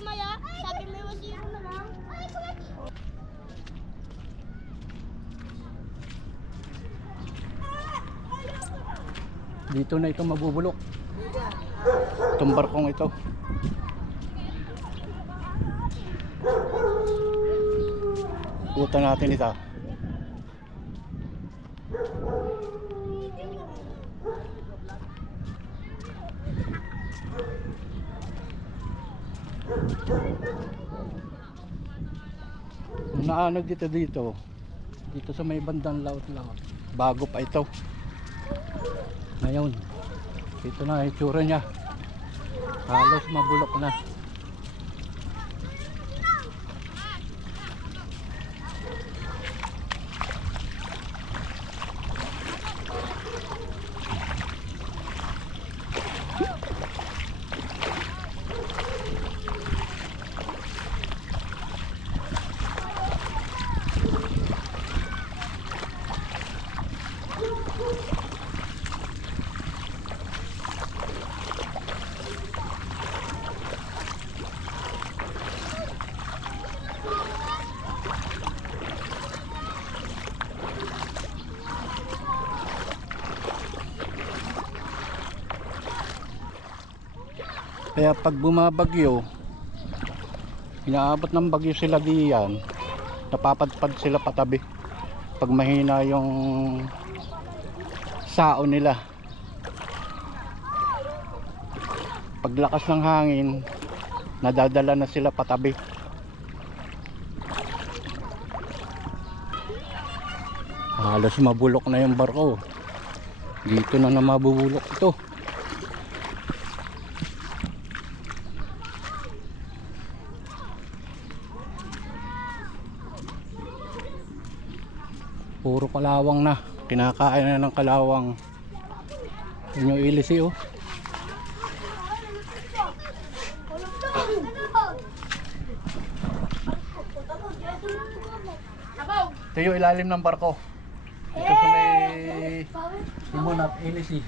mamaya, sabi may 1-0 na lang. Dito na ito mabubulok. Itong barkong ito. Puta natin ito. Naanog dito sa may bandang laot-laot. Bago pa ito. Ngayon ito na itsura niya, halos mabulok na. Kaya pag bumabagyo, inaabot ng bagyo sila diyan, napapadpad sila patabi pag mahina yung sao nila. Paglakas ng hangin, nadadala na sila patabi. Halos mabulok na yung barko. Dito na mabubulok ito. Puro kalawang na, kinakain na ng kalawang. Yun yung ilisi oh. Ito yung ilalim ng barko. Ito sa may simon at ilisi.